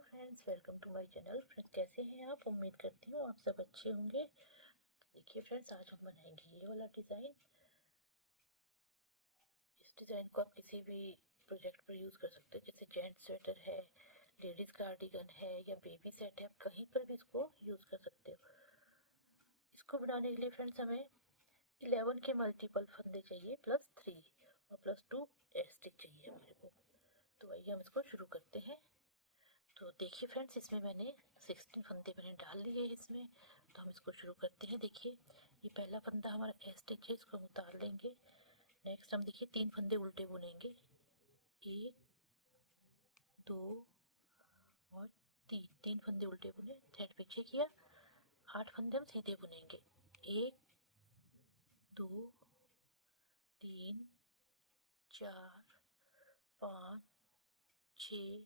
Friends, welcome to my channel. Friends, कैसे हैं आप? उम्मीद करती हूँ आप सब अच्छे होंगे। देखिए फ्रेंड्स, आज हम बनाएंगे ये वाला डिज़ाइन। इस डिज़ाइन को आप किसी भी प्रोजेक्ट पर यूज़ कर सकते हो, जैसे जेंट्स स्वेटर है, लेडीज़ कार्डिगन है या बेबी सेट है, आप कहीं पर भी इसको यूज़ कर सकते हो। इसको बनाने के लिए फ्रेंड्स हमें 11 के मल्टीपल फंदे चाहिए, +3 और +2 स्टिक चाहिए हमारे को। तो आइए हम इसको शुरू करते हैं। तो देखिए फ्रेंड्स, इसमें मैंने 16 फंदे मैंने डाल लिए इसमें। तो हम इसको शुरू करते हैं। देखिए, ये पहला फंदा हमारा स्टिच है, इसको हम उतार लेंगे। नेक्स्ट हम देखिए 3 फंदे उल्टे बुनेंगे, 1 2 और 3 फंदे उल्टे बुने, थ्रेड पीछे किया। 8 फंदे हम सीधे बुनेंगे, 1 2 3 4 5 6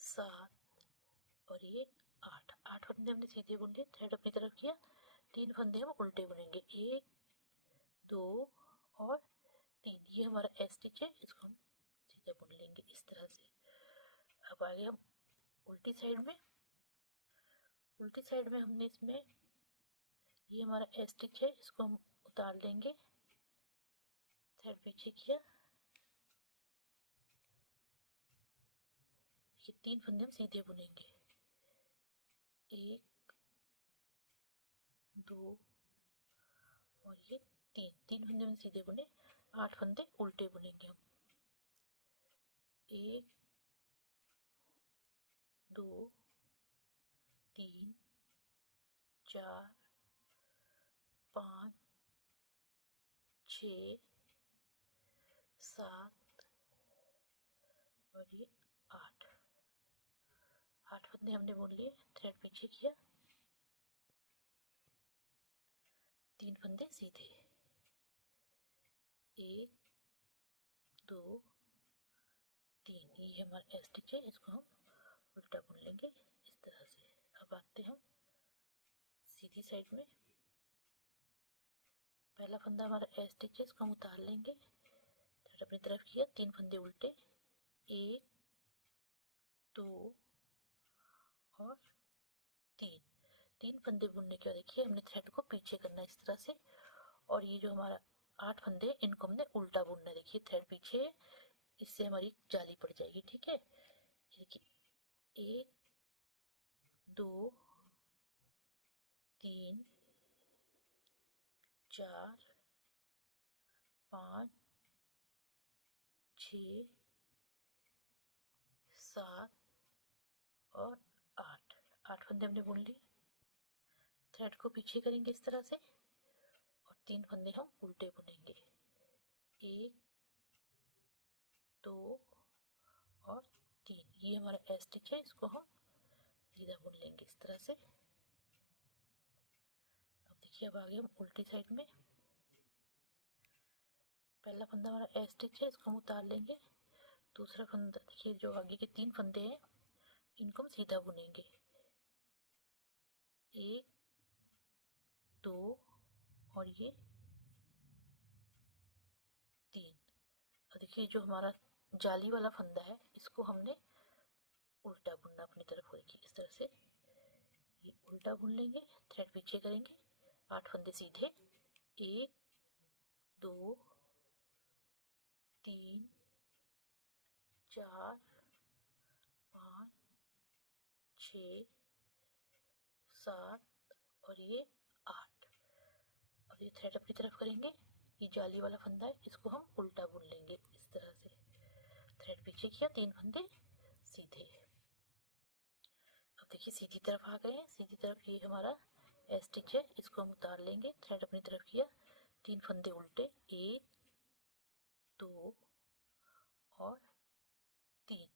7 और ये 8 फंदे हमने सीधे बुने, थ्रेड अपनी तरफ किया। 3 फंदे हम उल्टे बुनेंगे, 1 2 और 3। ये हमारा स्टिच है, इसको हम सीधा बुन लेंगे इस तरह से। अब आगे हम उल्टी साइड में हमने इसमें ये हमारा स्टिच है, इसको हम उतार लेंगे, थ्रेड पीछे किया। ये 3 फंदे हम सीधे बुनेंगे, 1 2 और ये 3 फंदे हम सीधे बुने। 8 फंदे उल्टे बुनेंगे हम, 1 2 3 4 5 6 7 और ये 8 फंदे हमने बुन लिए, थ्रेड पीछे किया। 3 फंदे सीधे, 1 2 3। ये हमारा स्टिच है, इसको हम उल्टा बुन लेंगे इस तरह से। अब आते हम सीधी साइड में। पहला फंदा हमारा स्टिच है, इसको हम उतार लेंगे, थ्रेड अपनी तरफ किया। 3 फंदे उल्टे, 1 2 और 3 फंदे बुनने के बाद देखिए हमने थ्रेड को पीछे करना है इस तरह से। और ये जो हमारा 8 फंदे, इनको हमने उल्टा बुनना है। देखिए थ्रेड पीछे है, इससे हमारी जाली पड़ जाएगी, ठीक है। देखिए 1 2 3 4 5 6 7 और 8 फंदे हमने बुन लिए। थ्रेड को पीछे करेंगे इस तरह से और 3 फंदे हम उल्टे बुनेंगे, 1 2 और 3। ये हमारा स्टिच है, इसको हम सीधा बुन लेंगे इस तरह से। अब देखिए, अब आगे हम उल्टी साइड में। पहला फंदा हमारा स्टिच है, इसको हम उतार लेंगे। दूसरा फंदा देखिए, जो आगे के 3 फंदे हैं इनको हम सीधा बुनेंगे, 1 2 और ये 3। और देखिए जो हमारा जाली वाला फंदा है, इसको हमने उल्टा बुनना अपनी तरफ होगी इस तरह से। ये उल्टा बुन लेंगे, थ्रेड पीछे करेंगे, 8 फंदे सीधे, 1 2 3 4 5 6 7 और ये 8। अब ये थ्रेड अपनी तरफ करेंगे, ये जाली वाला फंदा है, इसको हम उल्टा बुन लेंगे इस तरह से। थ्रेड पीछे किया, 3 फंदे सीधे। अब देखिए सीधी तरफ आ गए हैं। सीधी तरफ ये हमारा स्टिच है, इसको हम उतार लेंगे, थ्रेड अपनी तरफ किया, 3 फंदे उल्टे, 1 2 और 3।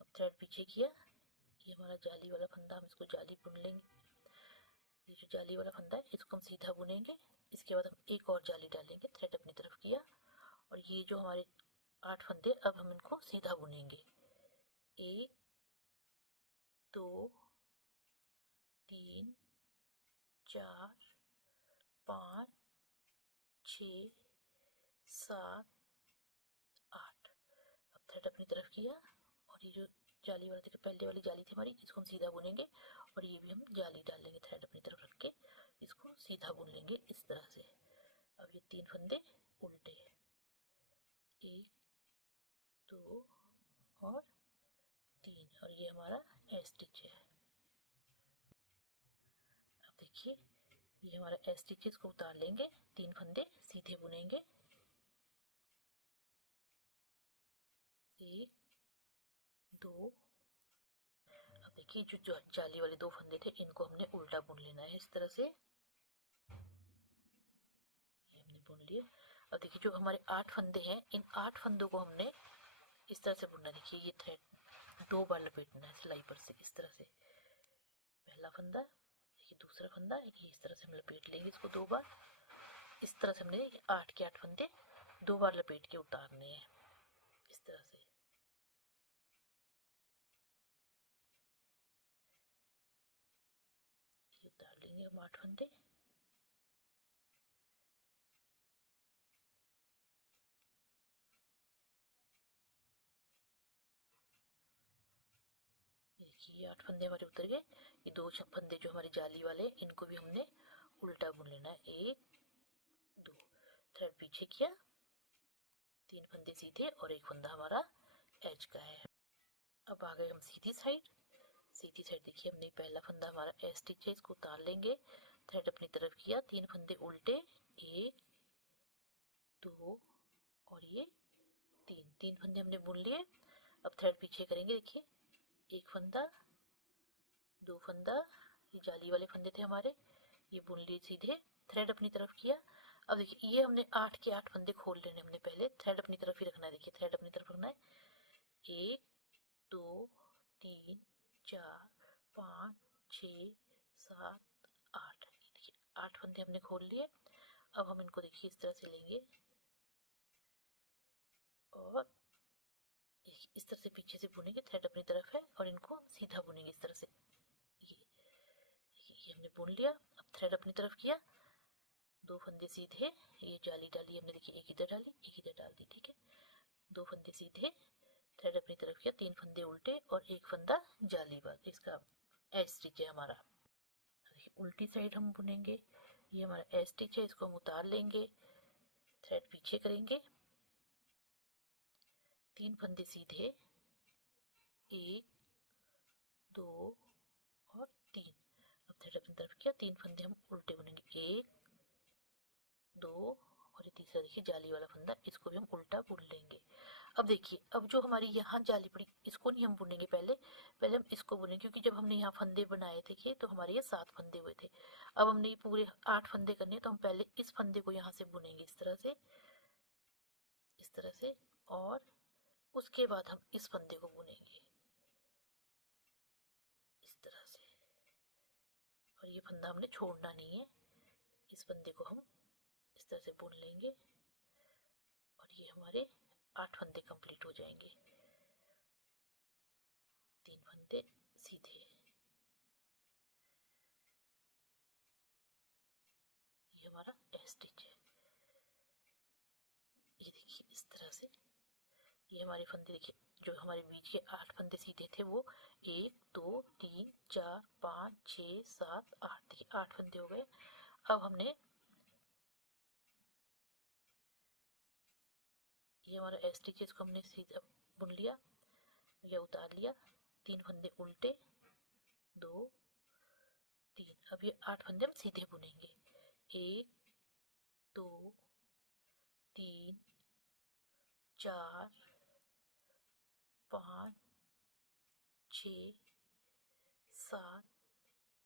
अब थ्रेड पीछे किया, ये हमारा जाली वाला फंदा, हम इसको जाली बुन लेंगे। ये जो जाली वाला फंदा है, इसको हम सीधा बुनेंगे। इसके बाद हम एक और जाली डालेंगे, थ्रेड अपनी तरफ किया। और ये जो हमारे 8 फंदे, अब हम इनको सीधा बुनेंगे, 1 2 3 4 5 6 7 8। अब थ्रेड अपनी तरफ किया और ये जो जाली वाला, देखिए पहले वाली जाली थी हमारी, इसको हम सीधा बुनेंगे और ये भी हम जाली डाल लेंगे, थ्रेड अपनी तरफ रख के इसको सीधा बुन लेंगे इस तरह से। अब ये 3 फंदे उल्टे, 1 2 और 3, और ये हमारा ए स्टिच है। अब देखिए ये हमारा ए स्टिच है, इसको उतार लेंगे, 3 फंदे सीधे बुनेंगे, 1 2। अब देखिए जो जाली वाले 2 फंदे थे इनको हमने उल्टा बुन लेना है इस तरह से, ये हमने बुन लिए। अब देखिए जो हमारे 8 फंदे हैं, इन 8 फंदों को हमने इस तरह से बुनना। देखिए ये थ्रेड 2 बार लपेटना है सिलाई पर से इस तरह से, पहला फंदा, देखिए दूसरा फंदा, ये इस तरह से हम लपेट लेंगे इसको 2 बार। इस तरह से हमने 8 के 8 फंदे 2 बार लपेट के उतारने हैं इस तरह से। ये उतार लेंगे हम 8 फंदे। देखिए 8 फंदे हमारे उतर गए। ये 2 फंदे जो हमारे जाली वाले इनको भी हमने उल्टा बुन लेना है, 1 2, थ्रेड पीछे किया, 3 फंदे सीधे और 1 फंदा हमारा एज का है। अब आ गए हम सीधी साइड। सीधी साइड देखिए हमने पहला फंदा हमारा ए स्टिच है, इसको उतार लेंगे, थ्रेड अपनी तरफ किया, 3 फंदे उल्टे, 1 2 और ये 3 फंदे हमने बुन लिए। अब थ्रेड पीछे करेंगे, देखिए 1 फंदा 2 फंदा, ये जाली वाले फंदे थे हमारे, ये बुन लिए सीधे, थ्रेड अपनी तरफ किया। अब देखिए ये हमने 8 के 8 फंदे खोल लेने, हमने पहले थ्रेड अपनी तरफ ही रखना है, देखिए थ्रेड अपनी तरफ रखना है, 1 2 3 4 5 6 7 8, देखिए 8 फंदे हमने खोल लिए। अब हम इनको देखिए इस तरह से लेंगे और इस तरह से पीछे से बुनेंगे, थ्रेड अपनी तरफ है और इनको सीधा बुनेंगे इस तरह से। ये हमने बुन लिया। अब थ्रेड अपनी तरफ किया, 2 फंदे सीधे, ये जाली डाली हमने, देखिए एक इधर डाली एक इधर डाल दी, ठीक है, 2 फंदे सीधे, थ्रेड अपनी तरफ किया, 3 फंदे उल्टे और 1 फंदा जाली वाला, इसका ए स्टिच है हमारा। उल्टी साइड हम बुनेंगे, ये हमारा ए स्टिच है, इसको हम उतार लेंगे, थ्रेड पीछे करेंगे, 3 फंदे सीधे, 1 2 और 3। अब थ्रेड अपनी तरफ किया, 3 फंदे हम उल्टे बुनेंगे, 1 2 और ये तीसरा देखिए जाली वाला फंदा, इसको भी हम उल्टा बुन लेंगे। अब देखिए अब जो हमारी यहाँ जाली पड़ी इसको नहीं हम बुनेंगे, पहले हम इसको बुनेंगे, क्योंकि जब हमने यहाँ फंदे बनाए थे तो हमारे ये 7 फंदे हुए थे। अब हमने ये पूरे 8 फंदे करने, तो हम पहले इस फंदे को यहाँ से बुनेंगे इस तरह से, इस तरह से, और उसके बाद हम इस फंदे को बुनेंगे इस तरह से, और ये फंदा हमने छोड़ना नहीं है, इस फंदे को हम इस तरह से बुन लेंगे और ये हमारे 8 फंदे कंप्लीट हो जाएंगे, 3 फंदे सीधे, ये हमारा ए स्टिच है। ये देखिए इस तरह से, ये हमारे फंदे देखिए जो हमारे बीच के 8 फंदे सीधे थे वो 1 2 3 4 5 6 7 8, देखिए 8 फंदे हो गए। अब हमने ये हमारा ए स्टिच, इसको हमने सीधा बुन लिया या उतार लिया, 3 फंदे उल्टे, 2 3। अब ये 8 फंदे हम सीधे बुनेंगे, 1 2 3 4 5 6 7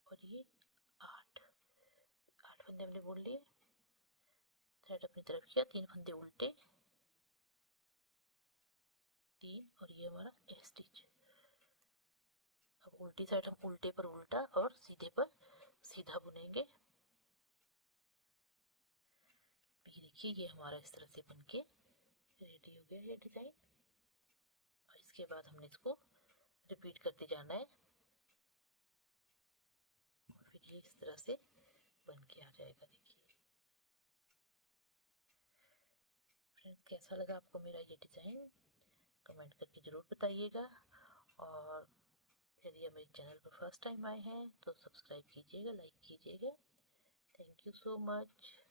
और ये 8 फंदे हमने बुन लिए, थ्रेड अपनी तरफ किया, 3 फंदे उल्टे, 3 और ये हमारा ए स्टिच। अब उल्टी साइड हम उल्टे पर उल्टा और सीधे पर सीधा बुनेंगे। ये देखिए ये हमारा इस तरह से बनके रेडी हो गया है डिजाइन, और इसके बाद हमने इसको रिपीट करते जाना है और फिर ये इस तरह से बन के आ जाएगा। देखिए फ्रेंड्स कैसा लगा आपको मेरा ये डिजाइन, कमेंट करके जरूर बताइएगा, और यदि आप मेरे चैनल पर फर्स्ट टाइम आए हैं तो सब्सक्राइब कीजिएगा, लाइक कीजिएगा। Thank you so much.